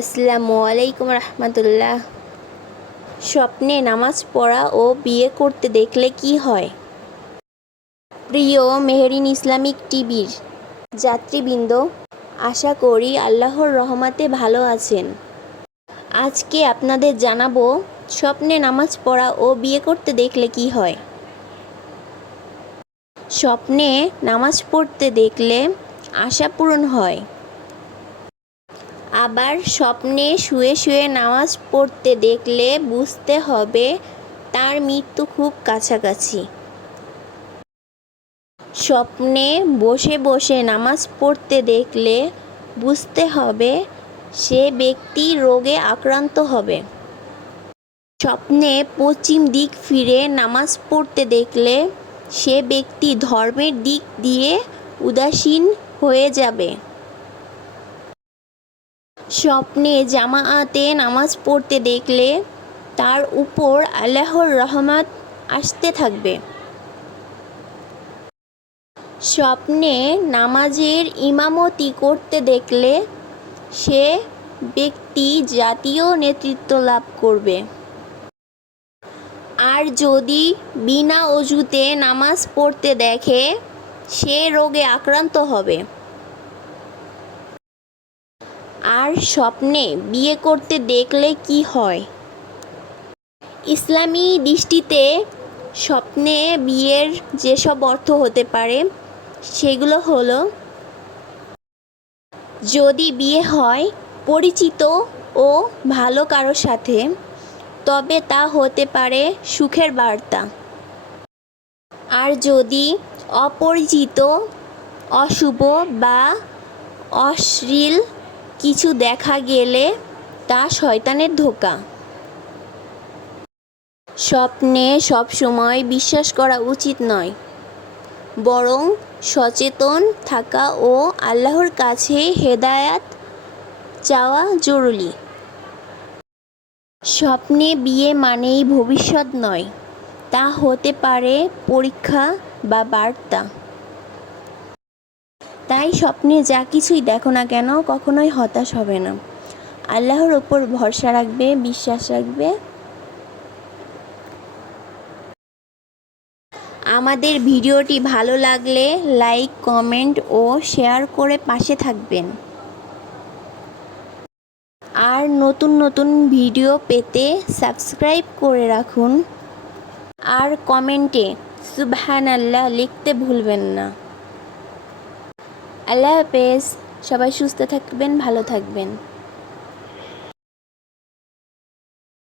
আসসালামু আলাইকুম রহমতুল্লাহ। স্বপ্নে নামাজ পড়া ও বিয়ে করতে দেখলে কি হয়? প্রিয় মেহেরিন ইসলামিক টিভির যাত্রীবৃন্দ, আশা করি আল্লাহর রহমতে ভালো আছেন। আজকে আপনাদের জানাবো স্বপ্নে নামাজ পড়া ও বিয়ে করতে দেখলে কি হয়। স্বপ্নে নামাজ পড়তে দেখলে আশা পূরণ হয়। আবার স্বপ্নে শুয়ে শুয়ে নামাজ পড়তে দেখলে বুঝতে হবে তার মৃত্যু খুব কাছাকাছি। স্বপ্নে বসে বসে নামাজ পড়তে দেখলে বুঝতে হবে সে ব্যক্তি রোগে আক্রান্ত হবে। স্বপ্নে পশ্চিম দিক ফিরে নামাজ পড়তে দেখলে সে ব্যক্তি ধর্মের দিক দিয়ে উদাসীন হয়ে যাবে। স্বপ্নে জামাআতে নামাজ পড়তে দেখলে তার উপর আল্লাহর রহমত আসতে থাকবে। স্বপ্নে নামাজের ইমামতি করতে দেখলে সে ব্যক্তি জাতীয় নেতৃত্ব লাভ করবে। আর যদি বিনা অজুতে নামাজ পড়তে দেখে সে রোগে আক্রান্ত হবে। আর স্বপ্নে বিয়ে করতে দেখলে কি হয়? ইসলামী দৃষ্টিতে স্বপ্নে বিয়ের যেসব অর্থ হতে পারে সেগুলো হলো, যদি বিয়ে হয় পরিচিত ও ভালো কারোর সাথে, তবে তা হতে পারে সুখের বার্তা। আর যদি অপরিচিত, অশুভ বা অশ্লীল কিছু দেখা গেলে তা শয়তানের ধোঁকা। স্বপ্নে সবসময় বিশ্বাস করা উচিত নয়, বরং সচেতন থাকা ও আল্লাহর কাছে হেদায়াত চাওয়া জরুরি। স্বপ্নে বিয়ে মানেই ভবিষ্যৎ নয়, তা হতে পারে পরীক্ষা বা বার্তা। তাই স্বপ্নে যা কিছুই দেখো না কেন কখনোই হতাশ হবে না, আল্লাহর ওপর ভরসা রাখবে, বিশ্বাস রাখবে। আমাদের ভিডিওটি ভালো লাগলে লাইক, কমেন্ট ও শেয়ার করে পাশে থাকবেন। আর নতুন নতুন ভিডিও পেতে সাবস্ক্রাইব করে রাখুন। আর কমেন্টে সুবহানাল্লাহ লিখতে ভুলবেন না। আল্লাহ হাফেজ। সবাই সুস্থ থাকবেন, ভালো থাকবেন।